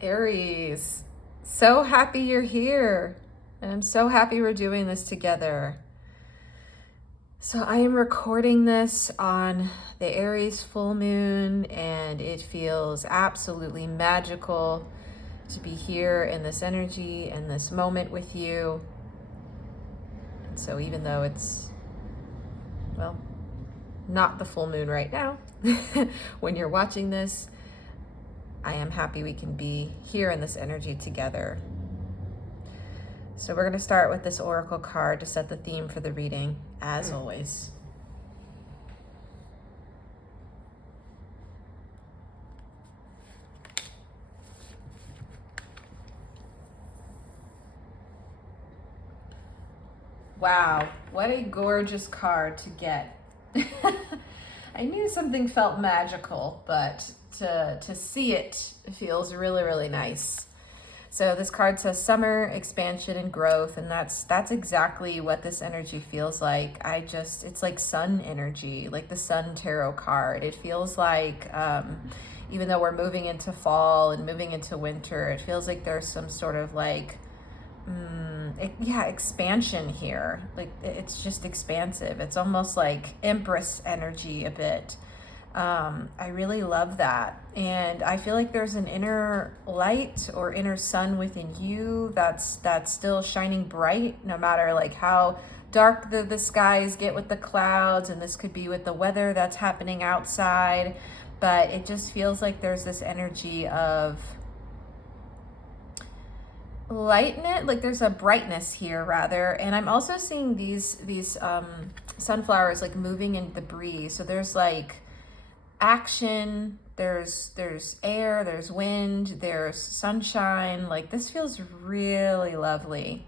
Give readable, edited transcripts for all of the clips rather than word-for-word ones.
Aries, so happy you're here. And I'm so happy we're doing this together. So I am recording this on the Aries full moon, and it feels absolutely magical to be here in this energy and this moment with you. And so even though it's, well, not the full moon right now, when you're watching this, I am happy we can be here in this energy together. So we're going to start with this oracle card to set the theme for the reading, as always. Wow, what a gorgeous card to get. I knew something felt magical, but to see it feels really, really nice. So this card says summer, expansion, and growth, and that's exactly what this energy feels like. It's like sun energy, like the sun tarot card. It feels like, even though we're moving into fall and moving into winter, it feels like there's some sort of like, expansion here. Like it's just expansive. It's almost like Empress energy a bit. I really love that. And I feel like there's an inner light or inner sun within you that's still shining bright, no matter like how dark the skies get with the clouds. And this could be with the weather that's happening outside, but it just feels like there's this energy of lightness, like there's a brightness here rather. And I'm also seeing these sunflowers like moving in the breeze. So there's like action, there's air, there's wind, there's sunshine. Like this feels really lovely.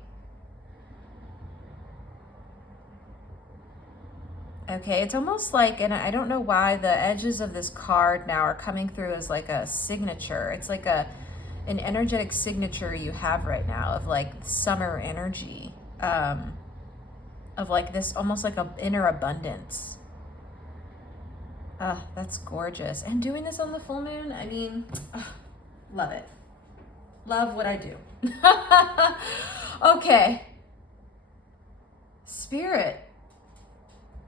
Okay, it's almost like, and I don't know why the edges of this card now are coming through as like a signature. It's like an energetic signature you have right now of like summer energy, of like this almost like a inner abundance. That's gorgeous. And doing this on the full moon, I mean, love it. Love what I do. Okay. Spirit,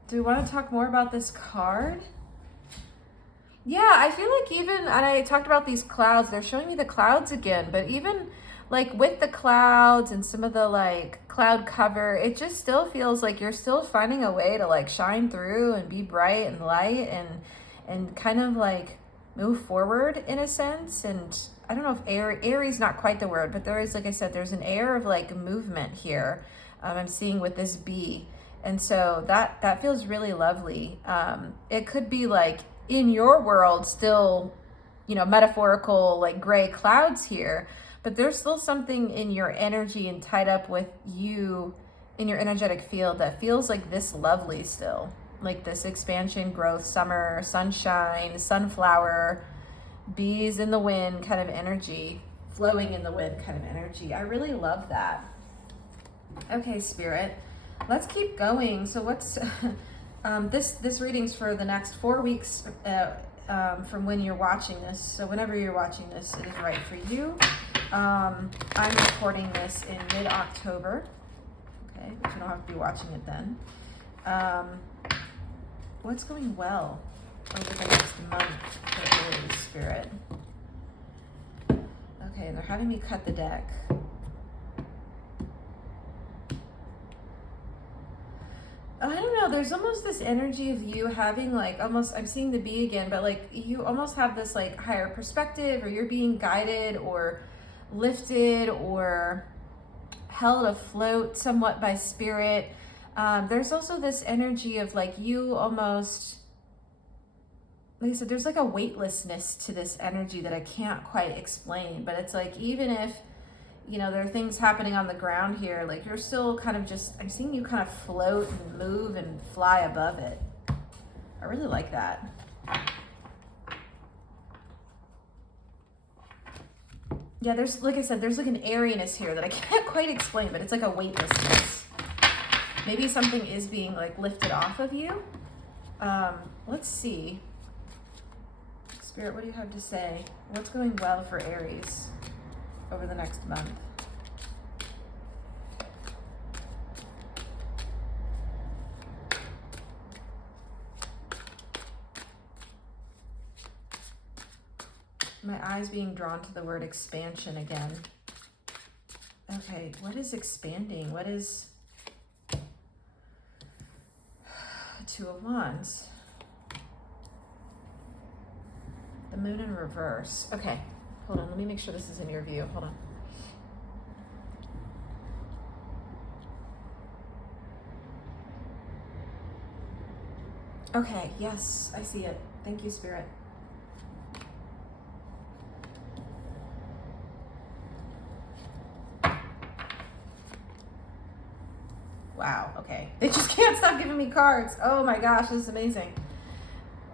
do we want to talk more about this card? Yeah, I feel like even, and I talked about these clouds, they're showing me the clouds again, but even like with the clouds and some of the like cloud cover, it just still feels like you're still finding a way to like shine through and be bright and light and kind of like move forward in a sense. And I don't know if Aries not quite the word, but there is, like I said, there's an air of like movement here. I'm seeing with this bee. And so that feels really lovely. It could be like in your world still, metaphorical like gray clouds here, but there's still something in your energy and tied up with you in your energetic field that feels like this lovely still, like this expansion, growth, summer, sunshine, sunflower, bees in the wind kind of energy, flowing in the wind kind of energy. I really love that. Okay, Spirit, let's keep going. So what's this reading's for the next 4 weeks from when you're watching this. So whenever you're watching this, it is right for you. I'm recording this in mid-October, okay, but you don't have to be watching it then. What's going well over the next month for Aries, Spirit? Okay, and they're having me cut the deck. I don't know, there's almost this energy of you having like almost, I'm seeing the bee again, but like you almost have this like higher perspective, or you're being guided or lifted or held afloat somewhat by spirit. There's also this energy of like you almost, like I said, there's like a weightlessness to this energy that I can't quite explain, but it's like even if there are things happening on the ground here, like you're still kind of just, I'm seeing you kind of float and move and fly above it. I really like that. Yeah, there's, like I said, there's like an airiness here that I can't quite explain, but it's like a weightlessness. Maybe something is being like lifted off of you. Let's see. Spirit, what do you have to say? What's going well for Aries? over the next month? My eyes being drawn to the word expansion again. Okay, what is expanding? What is Two of Wands? The Moon in reverse. Okay, hold on. Let me make sure this is in your view. Hold on. Okay, yes, I see it. Thank you, Spirit. Wow, okay. They just can't stop giving me cards. Oh my gosh, this is amazing.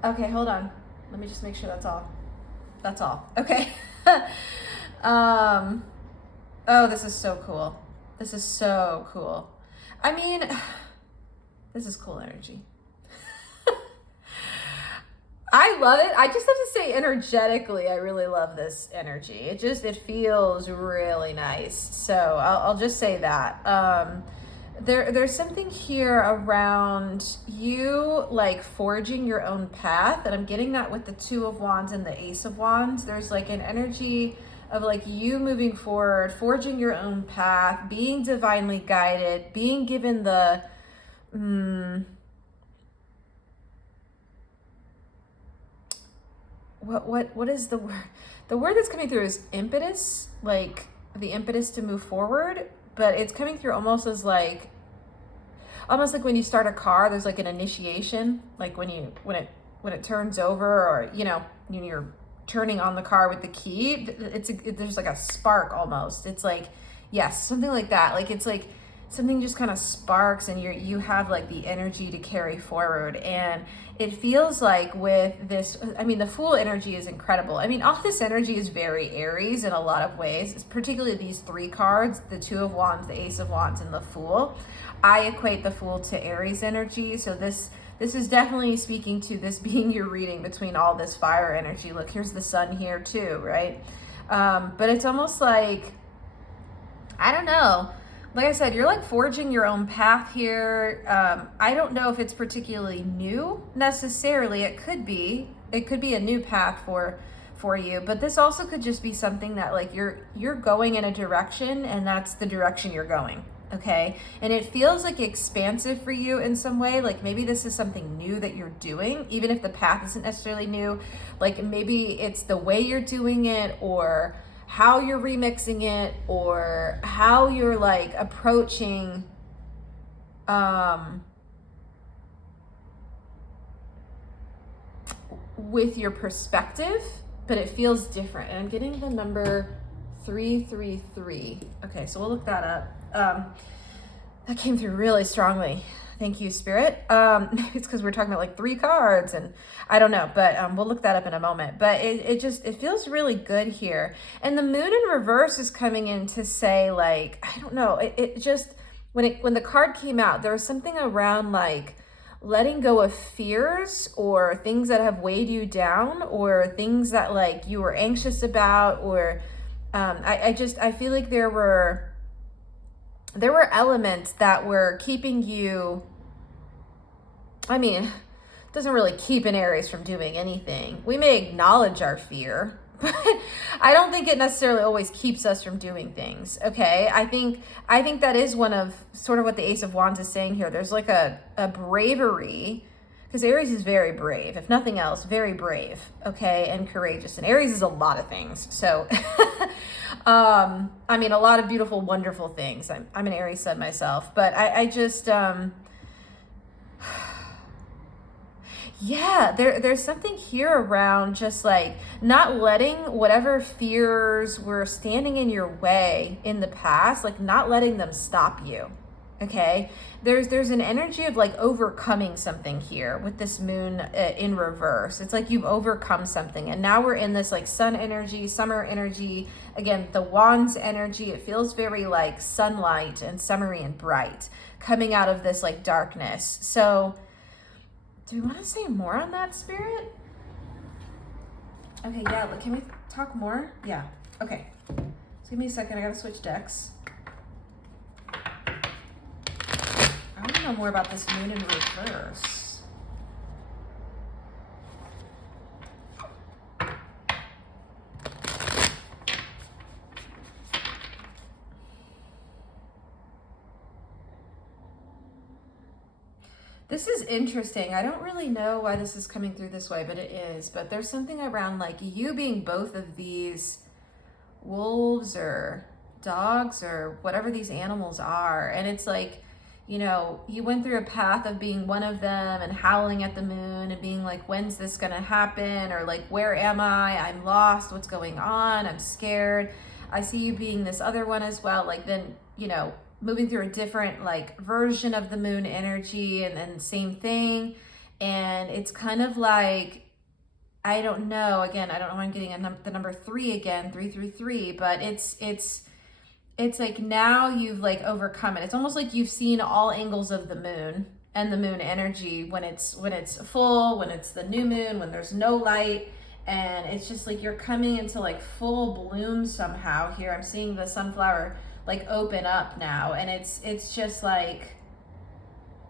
Okay, hold on. Let me just make sure that's all. That's all. Okay. Oh, this is so cool. This is so cool. I mean, this is cool energy. I love it. I just have to say energetically, I really love this energy. It feels really nice. So I'll just say that. There's something here around you like forging your own path, and I'm getting that with the Two of Wands and the Ace of Wands. There's like an energy of like you moving forward, forging your own path, being divinely guided, being given the what is the word? The word that's coming through is impetus, like the impetus to move forward. But it's coming through almost as like, almost like when you start a car, there's like an initiation, like when it turns over, or you're turning on the car with the key. There's like a spark almost. It's like, yes, something like that. Like it's like something just kind of sparks, and you have like the energy to carry forward. And it feels like with this, I mean, the Fool energy is incredible. I mean, all this energy is very Aries in a lot of ways, particularly these three cards, the Two of Wands, the Ace of Wands, and the Fool. I equate the Fool to Aries energy. So this is definitely speaking to this being your reading between all this fire energy. Look, here's the sun here too, right? But it's almost like, I don't know. Like I said, you're like forging your own path here. I don't know if it's particularly new necessarily. It could be a new path for you, but this also could just be something that like you're going in a direction, and that's the direction you're going. Okay. And it feels like expansive for you in some way. Like maybe this is something new that you're doing, even if the path isn't necessarily new. Like maybe it's the way you're doing it, or how you're remixing it, or how you're like approaching with your perspective, but it feels different. And I'm getting the number 333. Okay, so we'll look that up. That came through really strongly. Thank you, Spirit. It's because we're talking about like three cards, and I don't know, but we'll look that up in a moment. But it feels really good here. And the Moon in reverse is coming in to say like, I don't know, it just, when the card came out, there was something around like letting go of fears, or things that have weighed you down, or things that like you were anxious about, or I feel like there were elements that were keeping you, I mean, it doesn't really keep an Aries from doing anything. We may acknowledge our fear, but I don't think it necessarily always keeps us from doing things. Okay. I think that is one of sort of what the Ace of Wands is saying here. There's like a bravery, because Aries is very brave, if nothing else, very brave, okay, and courageous. And Aries is a lot of things. So, I mean, a lot of beautiful, wonderful things. I'm an Aries sun myself, but I just, yeah, there's something here around just like not letting whatever fears were standing in your way in the past, like not letting them stop you. Okay, there's an energy of like overcoming something here with this Moon in reverse. It's like you've overcome something, and now we're in this like sun energy, summer energy. Again, the Wands energy, it feels very like sunlight and summery and bright coming out of this like darkness. So do we want to say more on that, Spirit? Okay, yeah, can we talk more? Yeah, okay. So give me a second, I gotta switch decks. I want to know more about this moon in reverse. This is interesting. I don't really know why this is coming through this way, but it is. But there's something around like you being both of these wolves or dogs or whatever these animals are. And it's like, you know, you went through a path of being one of them and howling at the moon and being like, when's this gonna happen? Or like, where am I? I'm lost. What's going on? I'm scared. I see you being this other one as well. Like then, you know, moving through a different like version of the moon energy and then same thing. And it's kind of like, I don't know, again, I don't know why I'm getting the number 3 again, 333, but it's like now you've like overcome it. It's almost like you've seen all angles of the moon and the moon energy when it's full, when it's the new moon, when there's no light. And it's just like you're coming into like full bloom somehow here. I'm seeing the sunflower like open up now, and it's just like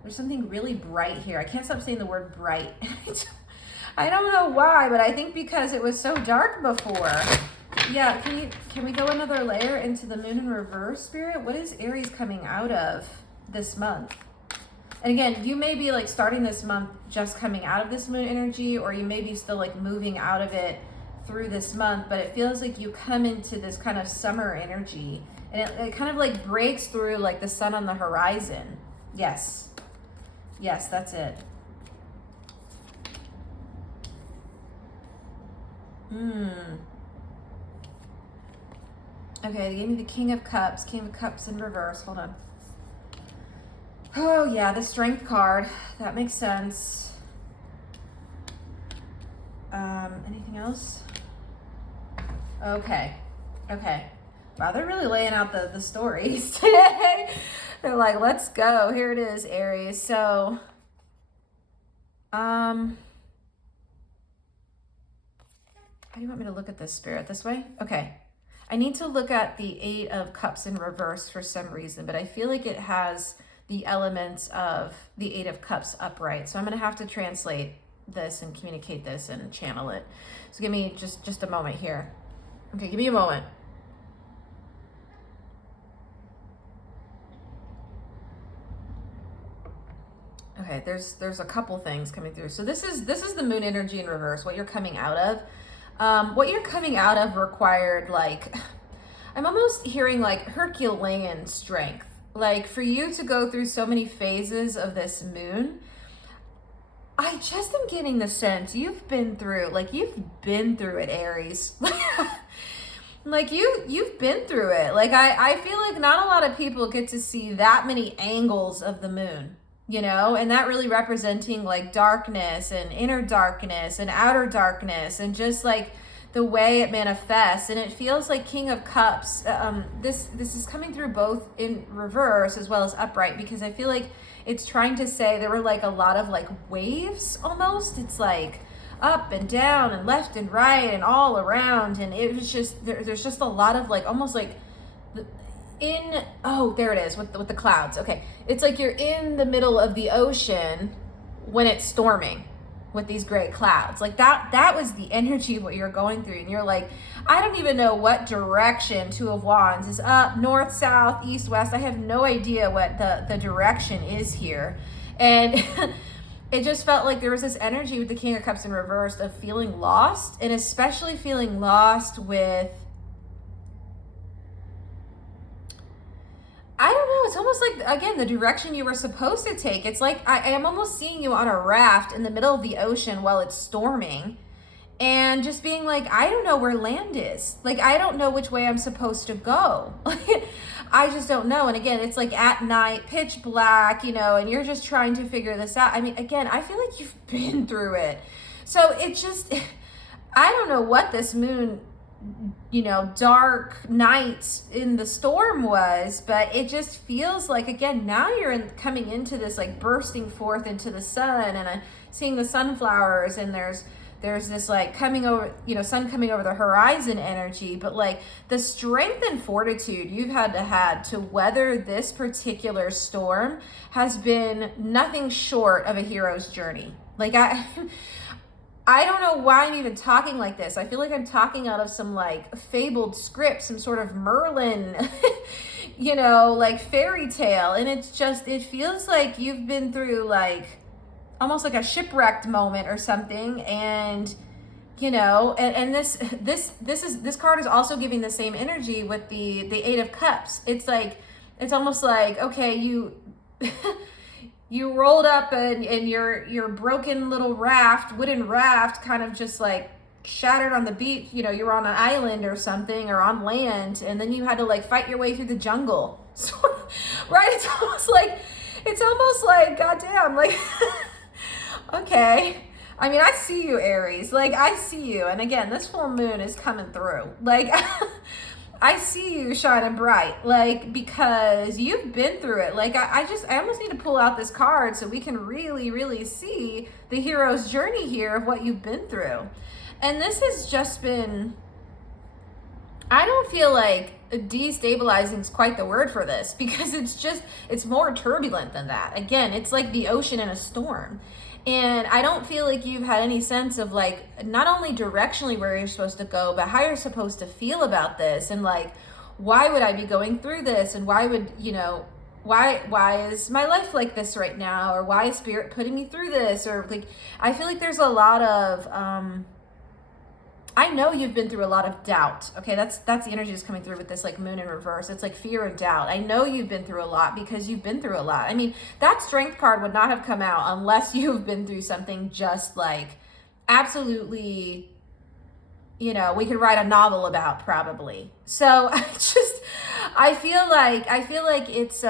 there's something really bright here. I can't stop saying the word bright. I don't know why, but I think because it was so dark before. Yeah, can we go another layer into the moon in reverse, Spirit? What is Aries coming out of this month? And again, you may be like starting this month just coming out of this moon energy, or you may be still like moving out of it through this month, but it feels like you come into this kind of summer energy. And it kind of like breaks through like the sun on the horizon. Yes. Yes, that's it. Okay, they gave me the King of Cups in reverse. Hold on. Oh yeah, the Strength card. That makes sense. Anything else? Okay. Wow, they're really laying out the stories today. They're like, let's go. Here it is, Aries. So, how do you want me to look at this, Spirit? This way? Okay. I need to look at the 8 of Cups in reverse for some reason, but I feel like it has the elements of the 8 of Cups upright. So I'm going to have to translate this and communicate this and channel it. So give me just a moment here. Okay, give me a moment. Okay, there's a couple things coming through. So this is the moon energy in reverse, what you're coming out of. What you're coming out of required, like, I'm almost hearing like Herculean strength. Like for you to go through so many phases of this moon, I just am getting the sense you've been through it, Aries. Like you've been through it. Like I feel like not a lot of people get to see that many angles of the moon, you know, and that really representing like darkness and inner darkness and outer darkness and just like the way it manifests. And it feels like King of Cups. This is coming through both in reverse as well as upright, because I feel like it's trying to say there were like a lot of like waves almost. It's like up and down and left and right and all around. And it was just, there's just a lot of like, almost like there it is with the clouds. Okay. It's like you're in the middle of the ocean when it's storming with these gray clouds. Like that was the energy of what you're going through. And you're like, I don't even know what direction 2 of Wands is, up, north, south, east, west. I have no idea what the direction is here. And it just felt like there was this energy with the King of Cups in reverse of feeling lost, and especially feeling lost with, I don't know, it's almost like, again, the direction you were supposed to take. It's like I am almost seeing you on a raft in the middle of the ocean while it's storming, and just being like, I don't know where land is. Like, I don't know which way I'm supposed to go. I just don't know. And again, it's like at night, pitch black, you know, and you're just trying to figure this out. I mean, again, I feel like you've been through it. So it just, I don't know what this moon, you know, dark night in the storm was, but it just feels like, again, now you're coming into this like bursting forth into the sun, and I'm seeing the sunflowers, and there's there's this like coming over, you know, sun coming over the horizon energy, but like the strength and fortitude you've had to weather this particular storm has been nothing short of a hero's journey. Like I don't know why I'm even talking like this. I feel like I'm talking out of some like fabled script, some sort of Merlin, you know, like fairy tale. And it's just, it feels like you've been through like almost like a shipwrecked moment or something. And, you know, and this card is also giving the same energy with the Eight of Cups. It's like, it's almost like, okay, you you rolled up and your broken little wooden raft kind of just like shattered on the beach. You know, you're on an island or something or on land, and then you had to like fight your way through the jungle. So, right? It's almost like, goddamn, like, okay. I mean, I see you, Aries. Like, I see you. And again, this full moon is coming through. Like, I see you shining bright, like, because you've been through it. Like, I almost need to pull out this card so we can really, really see the hero's journey here of what you've been through. And this has just been, I don't feel like destabilizing is quite the word for this, because it's more turbulent than that. Again, it's like the ocean in a storm. And I don't feel like you've had any sense of like, not only directionally where you're supposed to go, but how you're supposed to feel about this. And like, why would I be going through this? And why would, you know, why is my life like this right now? Or why is Spirit putting me through this? Or like, I feel like there's a lot of, I know you've been through a lot of doubt. Okay, that's the energy that's coming through with this like moon in reverse. It's like fear and doubt. I know you've been through a lot because you've been through a lot. I mean, that strength card would not have come out unless you've been through something just like absolutely, you know, we could write a novel about probably. So I feel like it's,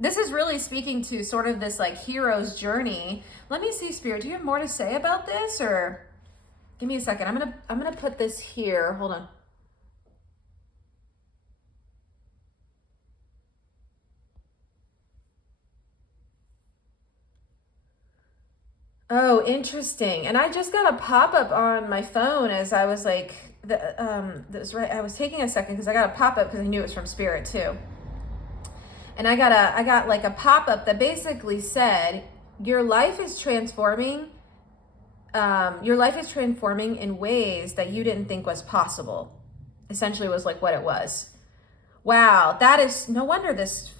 this is really speaking to sort of this like hero's journey. Let me see, Spirit, do you have more to say about this, or? Give me a second. I'm gonna put this here. Hold on. Oh, interesting. And I just got a pop-up on my phone as I was like, that's right. I was taking a second because I got a pop-up because I knew it was from Spirit too. And I got like a pop-up that basically said, your life is transforming. Your life is transforming in ways that you didn't think was possible. Essentially was like what it was. Wow, that is, no wonder this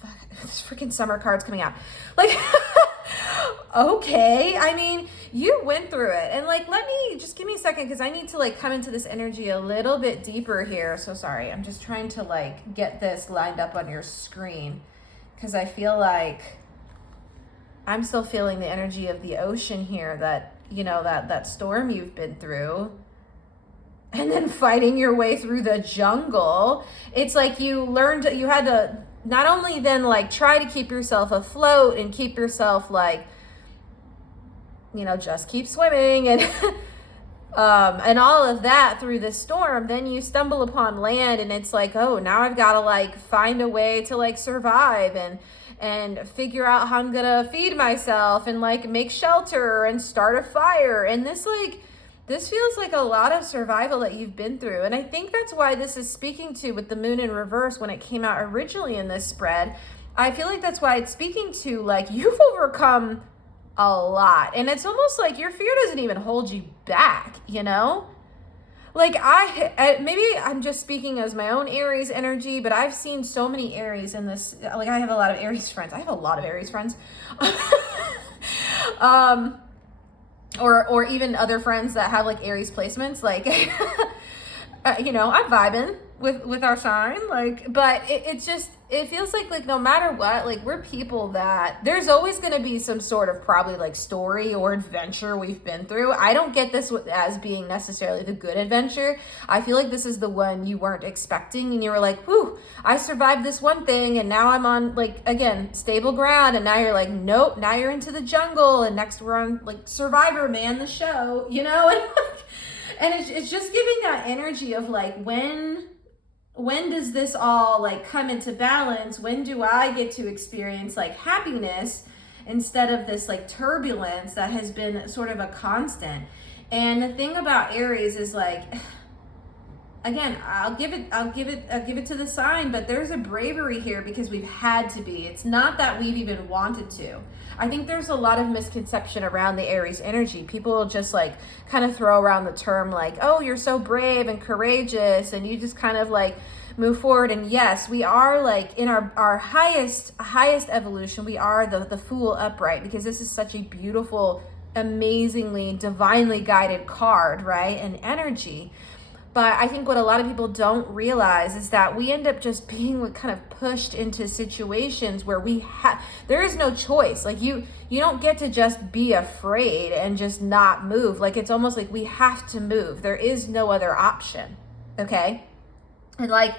freaking summer card's coming out. Like, okay, I mean, you went through it. And like, just give me a second because I need to like come into this energy a little bit deeper here. So sorry, I'm just trying to like get this lined up on your screen because I feel like I'm still feeling the energy of the ocean here, that, you know, that storm you've been through, and then fighting your way through the jungle. It's like you had to not only then like try to keep yourself afloat and keep yourself like, you know, just keep swimming and and all of that through the storm. Then you stumble upon land and it's like, oh, now I've got to like find a way to like survive and figure out how I'm gonna feed myself and like make shelter and start a fire. And this feels like a lot of survival that you've been through. And I think that's why this is speaking to, with the moon in reverse when it came out originally in this spread, I feel like that's why it's speaking to like, you've overcome a lot. And it's almost like your fear doesn't even hold you back, you know? Like maybe I'm just speaking as my own Aries energy, but I've seen so many Aries in this. Like I have a lot of Aries friends. Or even other friends that have like Aries placements. Like, you know, I'm vibing with our sign. Like, but it feels like no matter what, like we're people that there's always going to be some sort of probably like story or adventure we've been through. I don't get this as being necessarily the good adventure. I feel like this is the one you weren't expecting and you were like, whew, I survived this one thing and now I'm on like, again, stable ground. And now you're like, nope, now you're into the jungle. And next we're on like Survivor Man, the show, you know? And it's just giving that energy of like, when does this all like come into balance? When do I get to experience like happiness instead of this like turbulence that has been sort of a constant? And the thing about Aries is like, again, I'll give it to the sign, but there's a bravery here because we've had to be. It's not that we've even wanted to. I think there's a lot of misconception around the Aries energy. People will just like kind of throw around the term like, oh, you're so brave and courageous, and you just kind of like move forward. And yes, we are like in our highest evolution, we are the Fool upright, because this is such a beautiful, amazingly, divinely guided card, right? And energy. But I think what a lot of people don't realize is that we end up just being kind of pushed into situations where there is no choice. Like you don't get to just be afraid and just not move. Like it's almost like we have to move. There is no other option. Okay? And like,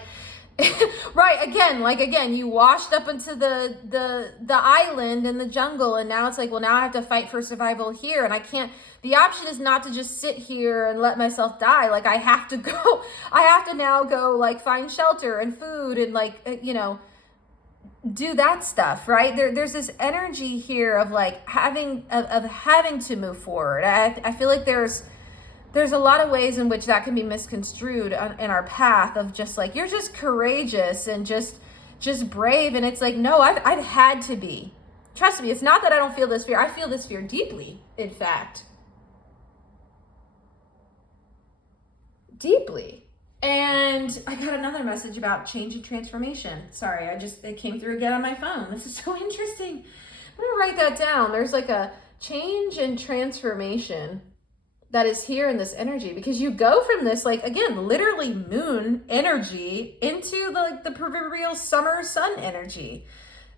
right, again, you washed up into the island in the jungle, and now it's like, well, now I have to fight for survival here, and I can't. The option is not to just sit here and let myself die. Like I have to now go like find shelter and food and like, do that stuff, right? There's this energy here of like having to move forward. I feel like there's a lot of ways in which that can be misconstrued in our path of just like, you're just courageous and just brave. And it's like, no, I've had to be. Trust me, it's not that I don't feel this fear. I feel this fear deeply, in fact. Deeply. And I got another message about change and transformation. Sorry, it came through again on my phone. This is so interesting. I'm gonna write that down. There's like a change and transformation that is here in this energy, because you go from this, like, again, literally moon energy into the proverbial summer sun energy.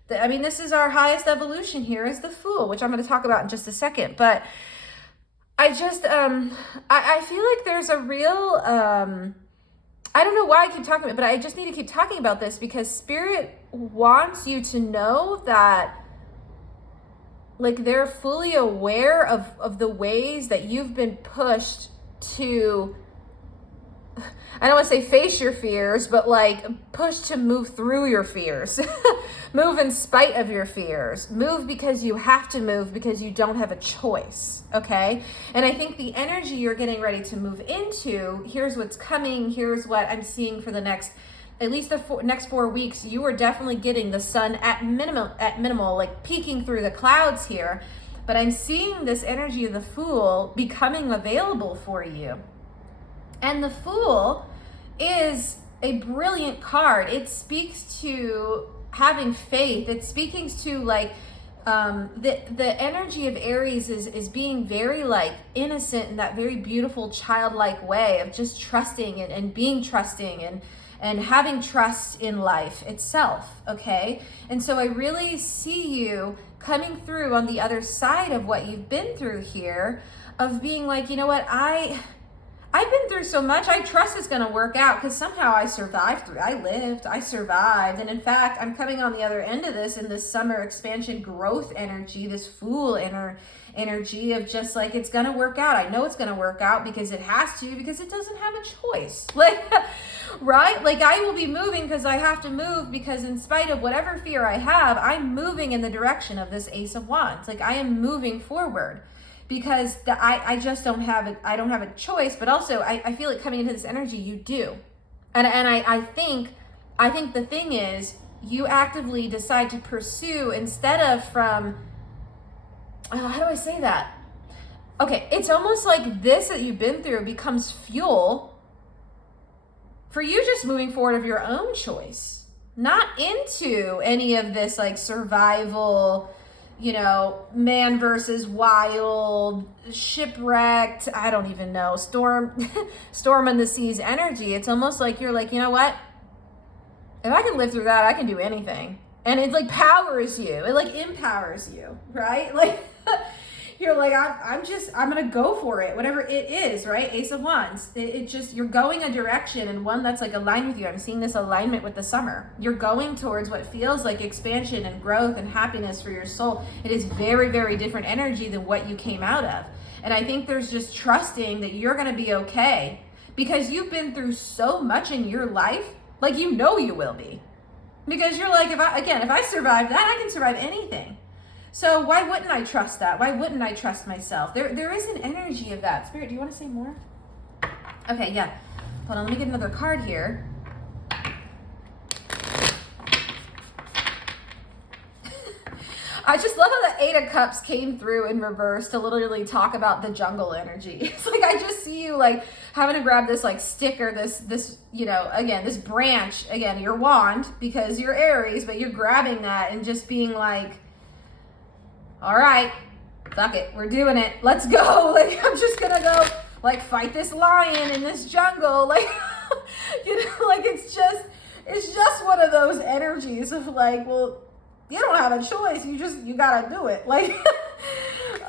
I mean, this is our highest evolution here as the Fool, which I'm going to talk about in just a second. But I just, I feel like there's a real, I don't know why I keep talking about it, but I just need to keep talking about this because Spirit wants you to know that like they're fully aware of the ways that you've been pushed to, I don't want to say face your fears, but like pushed to move through your fears. Move in spite of your fears. Move because you have to move because you don't have a choice, okay? And I think the energy you're getting ready to move into, here's what's coming, here's what I'm seeing for the next, at least the next 4 weeks, you are definitely getting the sun at minimal, like peeking through the clouds here. But I'm seeing this energy of the Fool becoming available for you. And the Fool is a brilliant card. It speaks to having faith. It speaks to like the energy of Aries is being very like innocent in that very beautiful childlike way of just trusting and being trusting and having trust in life itself, okay? And so I really see you coming through on the other side of what you've been through here, of being like, you know what, I've been through so much, I trust it's gonna work out because somehow I survived through, I survived. And in fact, I'm coming on the other end of this in this summer expansion growth energy, this Fool energy of just like, it's gonna work out. I know it's gonna work out because it has to, because it doesn't have a choice. Like, right? Like I will be moving because I have to move, because in spite of whatever fear I have, I'm moving in the direction of this Ace of Wands. Like I am moving forward because I just don't have it. I don't have a choice, but also I feel it coming into this energy. You do. And I think the thing is you actively decide to pursue instead of from, how do I say that? Okay. It's almost like this that you've been through becomes fuel for you just moving forward of your own choice, not into any of this like survival, man versus wild, shipwrecked, I don't even know, storm in the seas energy. It's almost like you're like, you know what? If I can live through that, I can do anything. And it like powers you. It like empowers you, right? Like you're like, I'm going to go for it, whatever it is, right? Ace of Wands. It just, you're going a direction and one that's like aligned with you. I'm seeing this alignment with the summer. You're going towards what feels like expansion and growth and happiness for your soul. It is very, very different energy than what you came out of. And I think there's just trusting that you're going to be okay because you've been through so much in your life, like you will be. Because you're like, if I survive that, I can survive anything. So why wouldn't I trust that? Why wouldn't I trust myself? There is an energy of that. Spirit, do you want to say more? Okay, yeah. Hold on, let me get another card here. I just love how the Eight of Cups came through in reverse to literally talk about the jungle energy. It's like, I just see you like having to grab this like stick or this, you know, again, this branch, again, your wand, because you're Aries, but you're grabbing that and just being like, all right, fuck it, we're doing it. Let's go. Like, I'm just gonna go like fight this lion in this jungle. Like, you know, like it's just one of those energies of like, well, you don't have a choice. You gotta do it. Like,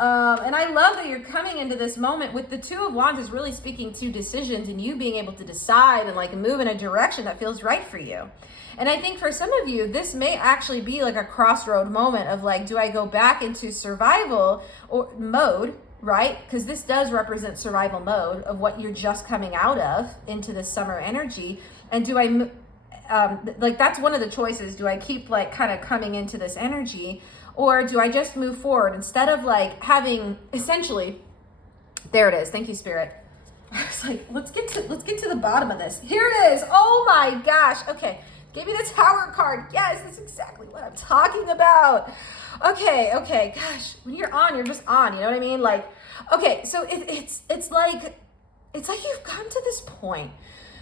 and I love that you're coming into this moment with the Two of Wands is really speaking to decisions and you being able to decide and like move in a direction that feels right for you. And I think for some of you, this may actually be like a crossroad moment of like, do I go back into survival or mode, right? Because this does represent survival mode of what you're just coming out of into the summer energy. And do I like, that's one of the choices. Do I keep like kind of coming into this energy, or do I just move forward instead of like having essentially, there it is. Thank you, Spirit. I was like, let's get to the bottom of this. Here it is. Oh my gosh. Okay. Give me the Tower card. Yes, that's exactly what I'm talking about. Okay. Gosh, when you're on, you're just on, you know what I mean? Like, okay. So it's like you've gotten to this point.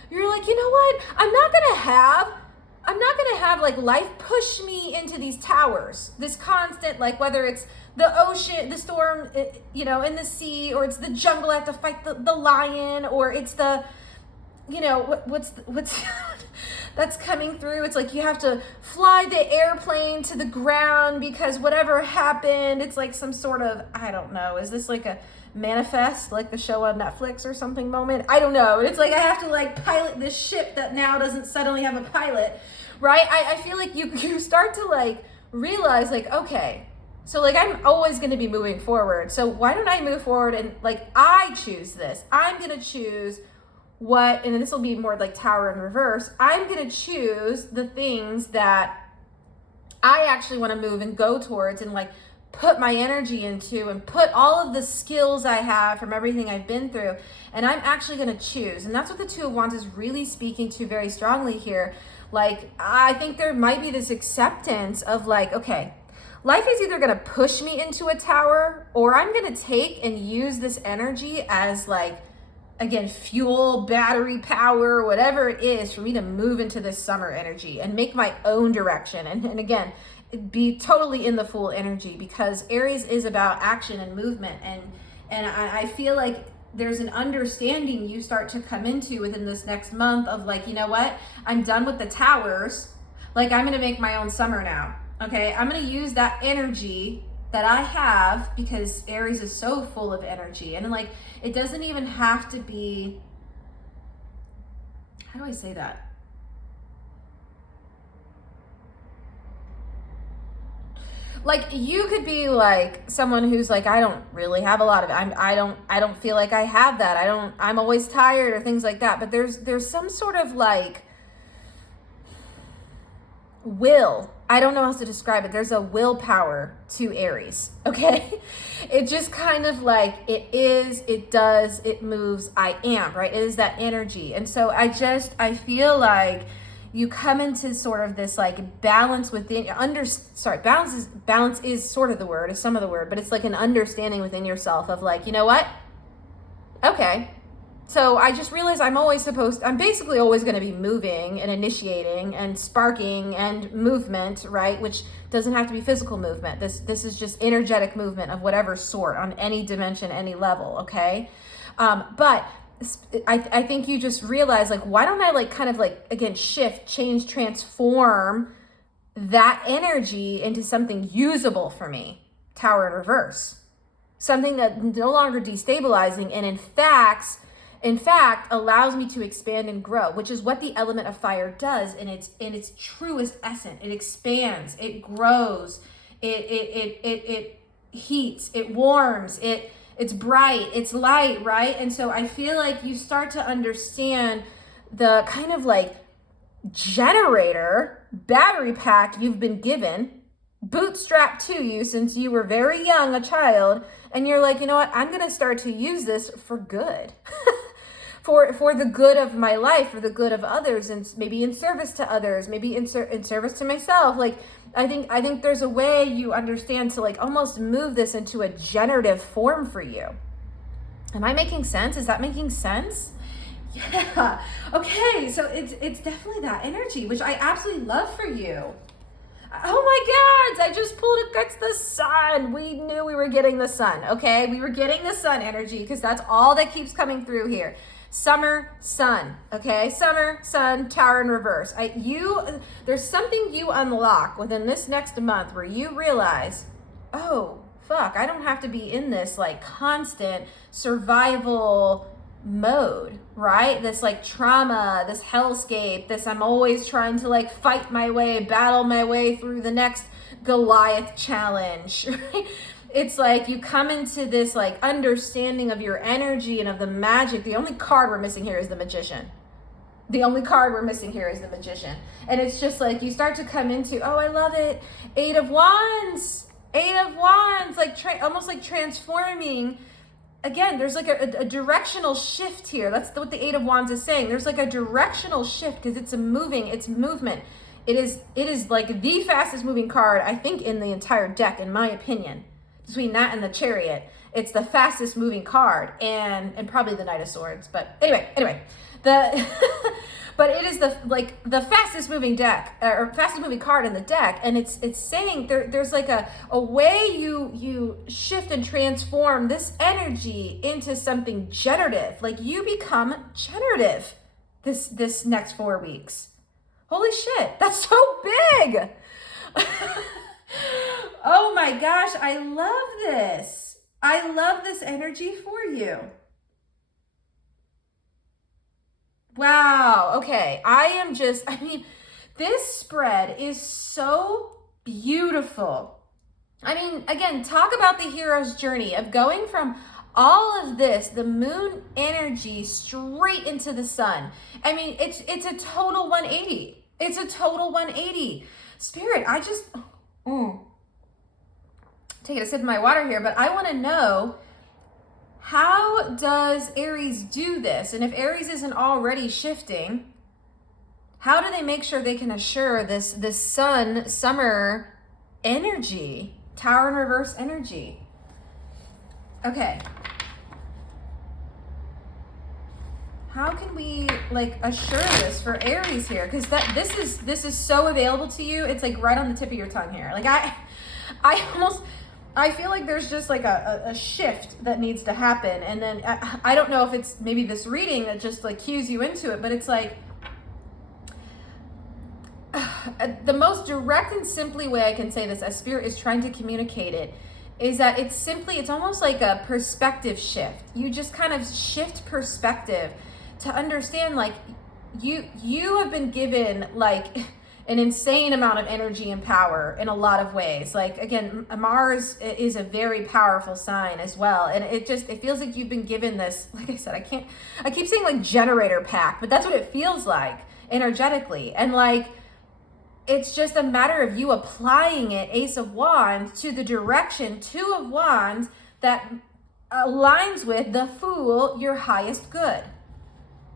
You're like, you know what? I'm not gonna have like life push me into these towers. This constant, like whether it's the ocean, the storm, you know, in the sea, or it's the jungle, I have to fight the lion, or it's the, you know, what's that's coming through. It's like you have to fly the airplane to the ground because whatever happened, it's like some sort of, I don't know, is this like a Manifest, like the show on Netflix or something moment? I don't know. It's like I have to like pilot this ship that now doesn't suddenly have a pilot, right? I feel like you start to like realize like, okay, so like I'm always going to be moving forward. So why don't I move forward and like I choose this? I'm going to choose what, and this will be more like Tower in reverse. I'm going to choose the things that I actually want to move and go towards and like put my energy into and put all of the skills I have from everything I've been through, and I'm actually going to choose. And that's what the Two of Wands is really speaking to very strongly here. Like, I think there might be this acceptance of like, okay, life is either going to push me into a tower, or I'm going to take and use this energy as like, again, fuel, battery power, whatever it is for me to move into this summer energy and make my own direction. And again, be totally in the full energy, because Aries is about action and movement. And I feel like there's an understanding you start to come into within this next month of like, you know what? I'm done with the towers. Like, I'm going to make my own summer now. Okay. I'm going to use that energy that I have, because Aries is so full of energy. And like, it doesn't even have to be, how do I say that? Like, you could be like someone who's like, I don't really have a lot of it. I don't feel like I have that. I'm always tired or things like that. But there's some sort of like will. I don't know how else to describe it. There's a willpower to Aries. Okay. It just kind of like, it is, it does, it moves, I am, right? It is that energy. And so I feel like you come into sort of this like balance within balance is sort of the word, is some of the word, but it's like an understanding within yourself of like, you know what? Okay. So I just realized I'm basically always going to be moving and initiating and sparking and movement, right? Which doesn't have to be physical movement. This is just energetic movement of whatever sort on any dimension, any level. Okay. But I think you just realize like, why don't I like kind of like, again, shift, change, transform that energy into something usable for me? Tower in reverse, something that no longer destabilizing. And in fact, allows me to expand and grow, which is what the element of fire does in its truest essence. It expands, it grows, it heats, it warms, it's bright, it's light, right? And so I feel like you start to understand the kind of like generator, battery pack you've been given bootstrapped to you since you were very young, a child, and you're like, you know what, I'm gonna start to use this for good. For the good of my life, for the good of others, and maybe in service to others, maybe in service to myself. Like, I think there's a way you understand to like almost move this into a generative form for you. Am I making sense? Is that making sense? Yeah. Okay, so it's definitely that energy, which I absolutely love for you. Oh my God, I just pulled against the sun. We knew we were getting the sun, okay? We were getting the sun energy because that's all that keeps coming through here. Summer, sun, okay? Summer, sun, tower in reverse. There's something you unlock within this next month where you realize, oh, fuck, I don't have to be in this like constant survival mode, right? This like trauma, this hellscape, this I'm always trying to like fight my way, battle my way through the next Goliath challenge, right? It's like you come into this like understanding of your energy and of the magic. The only card we're missing here is the Magician. The only card we're missing here is the Magician. And it's just like you start to come into, oh, I love it. 8 of Wands, like almost like transforming. Again, there's like a directional shift here. That's what the 8 of Wands is saying. There's like a directional shift because it's movement. It is like the fastest moving card, I think, in the entire deck, in my opinion. Between that and the Chariot, it's the fastest moving card, and probably the Knight of Swords. But anyway, but it is the fastest moving deck or fastest moving card in the deck, and it's saying there's like a way you shift and transform this energy into something generative. Like you become generative this next 4 weeks. Holy shit, that's so big. Oh my gosh, I love this. I love this energy for you. Wow, okay. This spread is so beautiful. I mean, again, talk about the hero's journey of going from all of this, the moon energy, straight into the sun. I mean, it's a total 180. It's a total 180. Spirit, I just... taking a sip of my water here, but I want to know, how does Aries do this? And if Aries isn't already shifting, how do they make sure they can assure this sun summer energy, tower in reverse energy? Okay. How can we like assure this for Aries here? Because this is so available to you. It's like right on the tip of your tongue here. Like I feel like there's just like a shift that needs to happen. And then I don't know if it's maybe this reading that just like cues you into it, but it's like the most direct and simply way I can say this, as Spirit is trying to communicate it, is that it's almost like a perspective shift. You just kind of shift perspective to understand like you have been given like an insane amount of energy and power in a lot of ways. Like again, Mars is a very powerful sign as well. And it feels like you've been given this, like I said, I keep saying like generator pack, but that's what it feels like energetically. And like, it's just a matter of you applying it, Ace of Wands, to the direction, 2 of Wands, that aligns with the Fool, your highest good.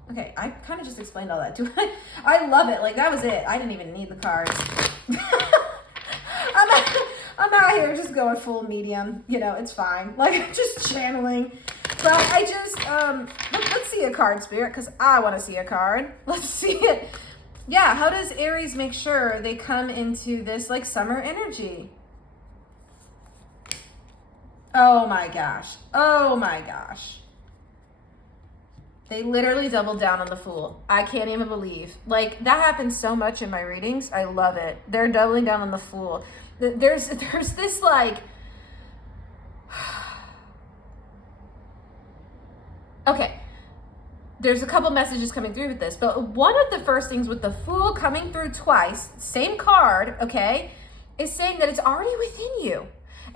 Okay, I kind of just explained all that too. I love it. Like, that was it. I didn't even need the cards. I'm out here just going full medium. You know, it's fine. Like, I'm just channeling. But I just, let's see a card, Spirit, because I want to see a card. Let's see it. Yeah, how does Aries make sure they come into this, like, summer energy? Oh, my gosh. Oh, my gosh. They literally doubled down on the Fool. I can't even believe. Like, that happens so much in my readings. I love it. They're doubling down on the Fool. There's this, like... Okay. There's a couple messages coming through with this, but one of the first things with the Fool coming through twice, same card, okay, is saying that it's already within you.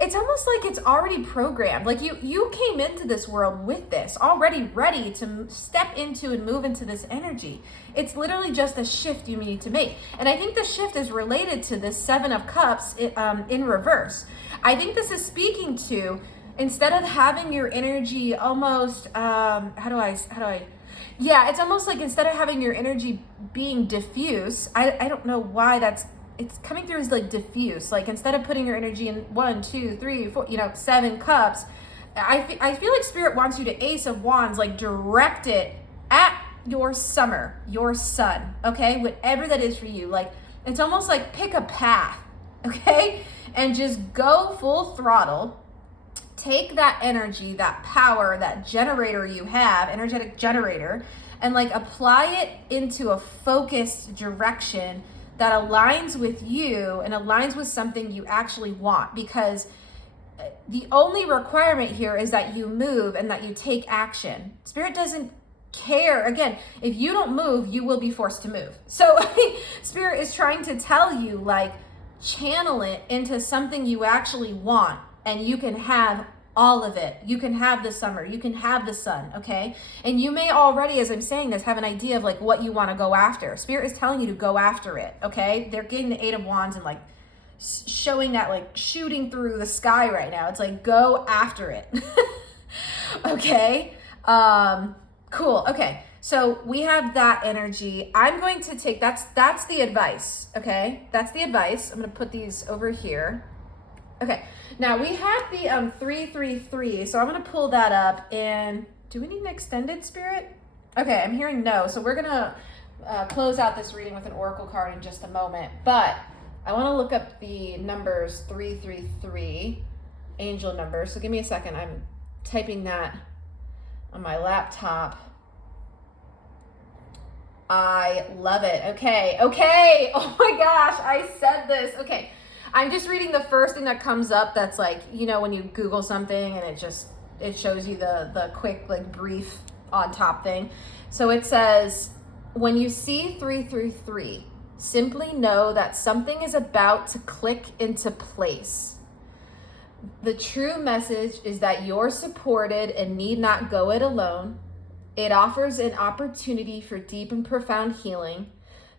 it's almost like it's already programmed. Like you came into this world with this already ready to step into and move into this energy. It's literally just a shift you need to make. And I think the shift is related to this Seven of Cups in reverse. I think this is speaking to, instead of having your energy almost, yeah, it's almost like instead of having your energy being diffuse, I don't know why it's coming through as like diffuse. Like instead of putting your energy in 1, 2, 3, 4, 7 cups, I feel like Spirit wants you to Ace of Wands, like direct it at your summer, your sun, okay? Whatever that is for you. Like it's almost like pick a path, okay? And just go full throttle. Take that energy, that power, that generator you have, energetic generator, and like apply it into a focused direction that aligns with you and aligns with something you actually want. Because the only requirement here is that you move and that you take action. Spirit doesn't care. Again, if you don't move, you will be forced to move. So I think Spirit is trying to tell you, like, channel it into something you actually want, and you can have all of it. You can have the summer, you can have the sun, okay? And you may already, as I'm saying this, have an idea of like what you want to go after. Spirit is telling you to go after it, okay? They're getting the Eight of Wands and like showing that like shooting through the sky right now. It's like, go after it. Okay? Cool. Okay. So we have that energy. I'm going to take, that's the advice, okay? That's the advice. I'm going to put these over here. Okay, now we have the 333, so I'm going to pull that up. And do we need an extended, Spirit? Okay, I'm hearing no. So we're going to close out this reading with an oracle card in just a moment. But I want to look up the numbers 333, angel numbers. So give me a second. I'm typing that on my laptop. I love it. Okay. Oh my gosh, I said this. Okay. I'm just reading the first thing that comes up. That's like, when you Google something and it shows you the quick, like brief on top thing. So it says, when you see 333, simply know that something is about to click into place. The true message is that you're supported and need not go it alone. It offers an opportunity for deep and profound healing.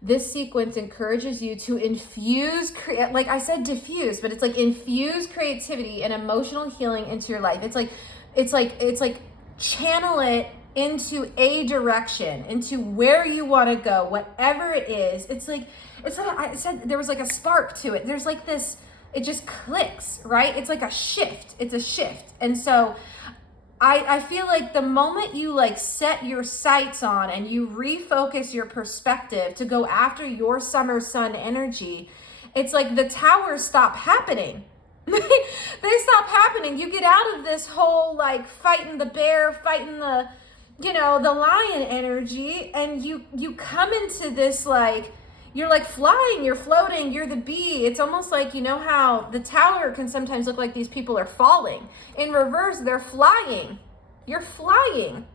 This sequence encourages you to infuse, like I said, diffuse, but it's like infuse creativity and emotional healing into your life. It's like channel it into a direction, into where you want to go, whatever it is. It's like I said, there was like a spark to it. There's like this, it just clicks, right? It's like a shift. It's a shift. And so I feel like the moment you like set your sights on and you refocus your perspective to go after your summer sun energy, it's like the towers stop happening. They stop happening. You get out of this whole like fighting the bear, fighting the lion energy, and you come into this like, you're like flying, you're floating, you're the bee. It's almost like, how the tower can sometimes look like these people are falling. In reverse, they're flying. You're flying.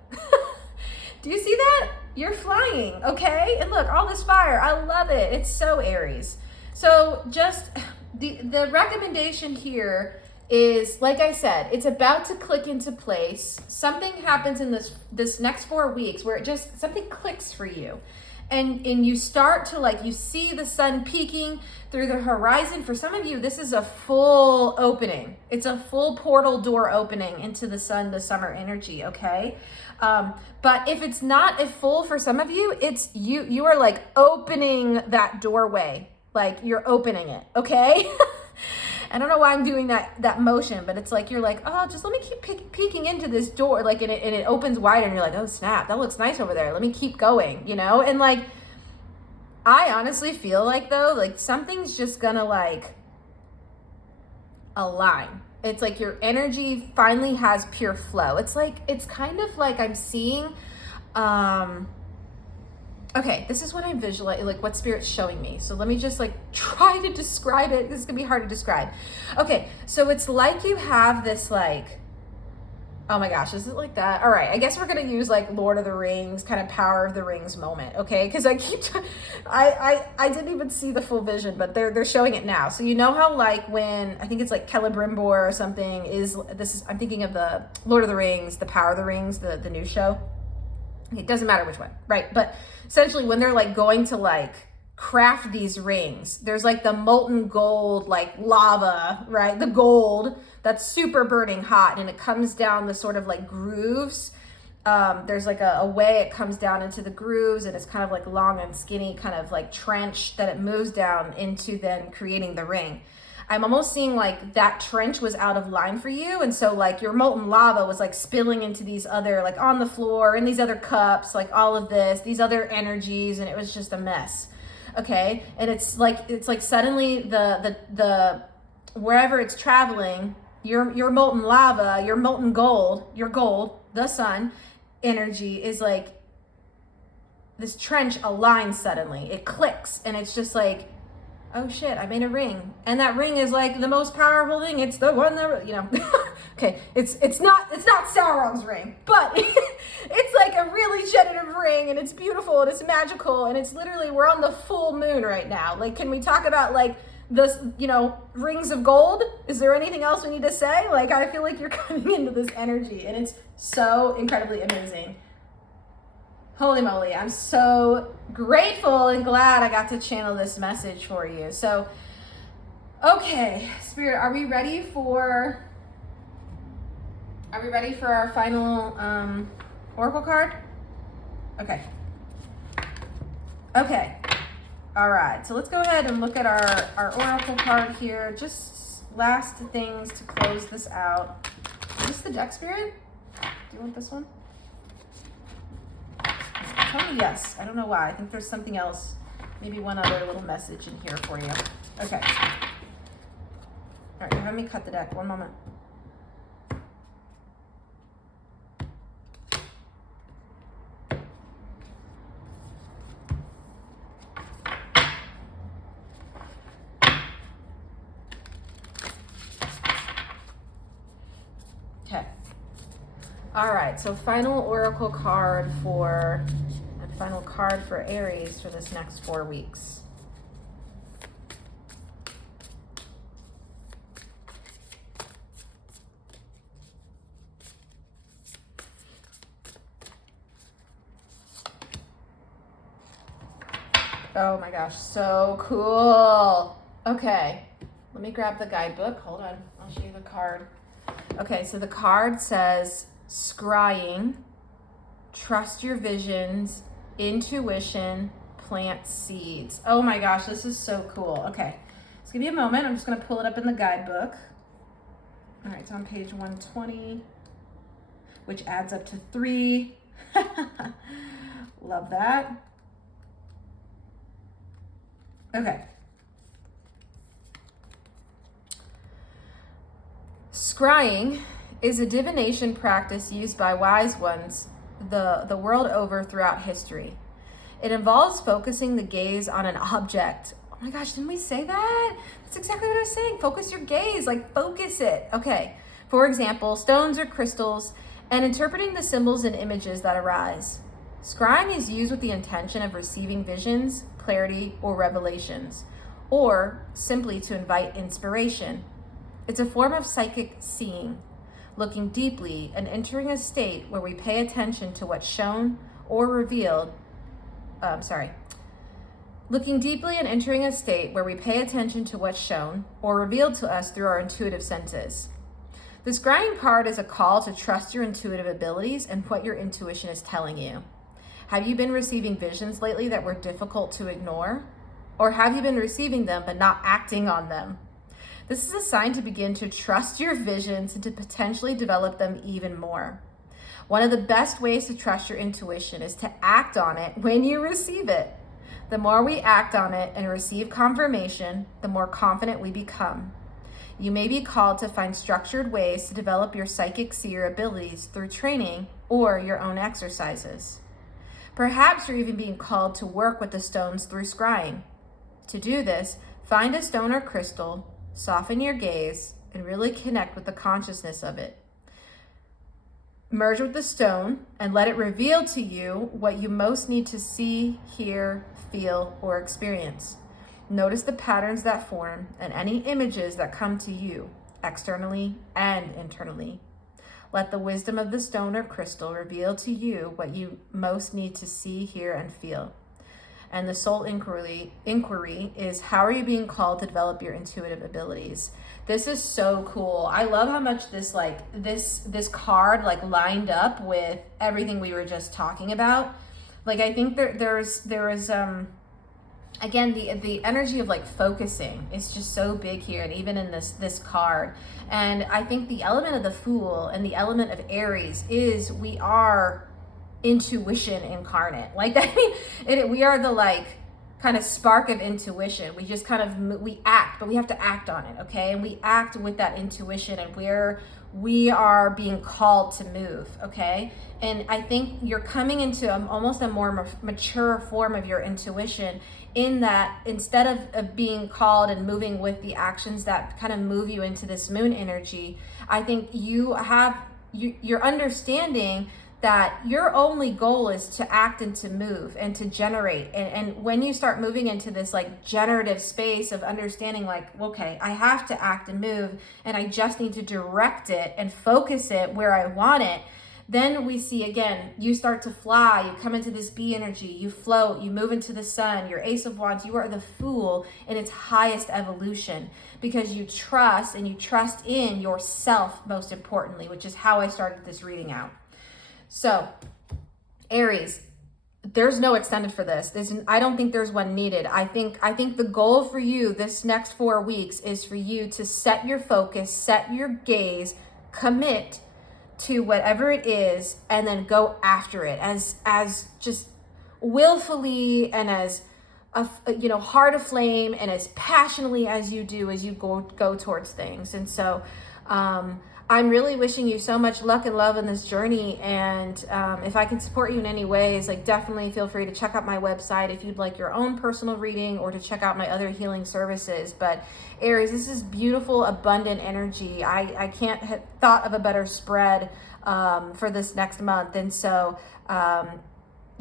Do you see that? You're flying, okay? And look, all this fire, I love it. It's so Aries. So just the recommendation here is, like I said, it's about to click into place. Something happens in this next 4 weeks where something clicks for you. And you start to like, you see the sun peeking through the horizon. For some of you, this is a full opening. It's a full portal door opening into the sun, the summer energy, okay? But if it's not a full for some of you, it's you are like opening that doorway. Like you're opening it, okay? I don't know why I'm doing that motion, but it's like, you're like, oh, just let me keep peeking into this door. Like, and it opens wide and you're like, oh snap, that looks nice over there. Let me keep going, And like, I honestly feel like though, like something's just gonna like align. It's like your energy finally has pure flow. It's kind of like I'm seeing, okay, this is what I'm visualizing, like what Spirit's showing me. So let me just like try to describe it. This is gonna be hard to describe. Okay, so it's like you have this like, Oh my gosh, is it like that? All right, I guess we're gonna use like Lord of the Rings, kind of Power of the Rings moment, okay? Because I didn't even see the full vision, but they're showing it now. So you know how like when I think it's like Celebrimbor or something I'm thinking of the Lord of the Rings, the Power of the Rings, the new show. It doesn't matter which one, right? But essentially when they're like going to like craft these rings, there's like the molten gold, like lava, right? The gold that's super burning hot, and it comes down the sort of like grooves. There's like a way it comes down into the grooves, and it's kind of like long and skinny, kind of like trench that it moves down into, then creating the ring. I'm almost seeing like that trench was out of line for you, and so like your molten lava was like spilling into these other, like on the floor, in these other cups, like all of this, these other energies, and it was just a mess. Okay, and it's like suddenly the wherever it's traveling, your molten lava, your molten gold, your gold, the sun energy is like this trench aligns suddenly. It clicks, and it's just like, oh shit, I made a ring, and that ring is like the most powerful thing. It's the one that, you know. Okay, it's not Sauron's ring, but it's like a really generative ring, and it's beautiful, and it's magical, and it's literally, we're on the full moon right now. Like, can we talk about like this, you know, rings of gold? Is there anything else we need to say? Like, I feel like you're coming into this energy, and it's so incredibly amazing. Holy moly, I'm so grateful and glad I got to channel this message for you. So, okay, Spirit, are we ready for our final oracle card? Okay. Okay. All right, so let's go ahead and look at our oracle card here. Just last things to close this out. Is this the deck, Spirit? Do you want this one? Tell me yes. I don't know why. I think there's something else. Maybe one other little message in here for you. Okay. All right, have me cut the deck. One moment. Okay. All right, so final oracle card for Aries for this next 4 weeks. Oh my gosh, so cool. Okay, let me grab the guidebook. Hold on, I'll show you the card. Okay, so the card says, scrying, trust your visions, intuition, plant seeds. Oh my gosh, this is so cool. Okay, just give me a moment. I'm just gonna pull it up in the guidebook. All right, it's on page 120, which adds up to 3. Love that. Okay. Scrying is a divination practice used by wise ones the world over throughout history. It involves focusing the gaze on an object. Oh my gosh, didn't we say that? That's exactly what I was saying. Focus your gaze, like focus it. Okay, for example, stones or crystals, and interpreting the symbols and images that arise. Scrying is used with the intention of receiving visions, clarity, or revelations, or simply to invite inspiration. It's a form of psychic seeing, looking deeply and entering a state where we pay attention to what's shown or revealed. Looking deeply and entering a state where we pay attention to what's shown or revealed to us through our intuitive senses. The scrying card is a call to trust your intuitive abilities and what your intuition is telling you. Have you been receiving visions lately that were difficult to ignore? Or have you been receiving them but not acting on them? This is a sign to begin to trust your visions and to potentially develop them even more. One of the best ways to trust your intuition is to act on it when you receive it. The more we act on it and receive confirmation, the more confident we become. You may be called to find structured ways to develop your psychic seer abilities through training or your own exercises. Perhaps you're even being called to work with the stones through scrying. To do this, find a stone or crystal, soften your gaze, and really connect with the consciousness of it. Merge with the stone and let it reveal to you what you most need to see, hear, feel, or experience. Notice the patterns that form and any images that come to you, externally and internally. Let the wisdom of the stone or crystal reveal to you what you most need to see, hear, and feel. And the soul inquiry is, how are you being called to develop your intuitive abilities? This is so cool. I love how much this card like lined up with everything we were just talking about. Like, I think there is again, the energy of like focusing is just so big here, and even in this card. And I think the element of the Fool and the element of Aries is, we are intuition incarnate. Like, I mean, we are the like kind of spark of intuition. We just kind of, we act, but we have to act on it, okay? And we act with that intuition, and we are being called to move, okay? And I think you're coming into almost a more mature form of your intuition, in that instead of being called and moving with the actions that kind of move you into this moon energy, I think you're understanding that your only goal is to act and to move and to generate. And when you start moving into this like generative space of understanding, like, okay, I have to act and move, and I just need to direct it and focus it where I want it, then we see, again, you start to fly, you come into this bee energy, you float, you move into the sun, your Ace of Wands, you are the Fool in its highest evolution, because you trust, and you trust in yourself, most importantly, which is how I started this reading out. So, Aries, there's no extended for this. I don't think there's one needed. I think the goal for you this next 4 weeks is for you to set your focus, set your gaze, commit to whatever it is, and then go after it as just willfully and as heart aflame and as passionately as you do as you go towards things. And so I'm really wishing you so much luck and love in this journey. And if I can support you in any ways, like, definitely feel free to check out my website if you'd like your own personal reading, or to check out my other healing services. But Aries, this is beautiful, abundant energy. I can't have thought of a better spread for this next month. And so,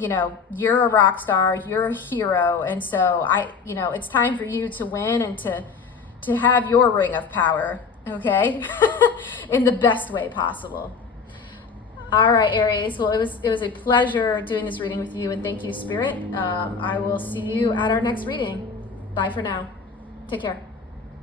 you're a rock star, you're a hero. And so it's time for you to win and to have your ring of power. Okay. In the best way possible. All right, Aries. Well, it was a pleasure doing this reading with you, and thank you, Spirit. I will see you at our next reading. Bye for now. Take care.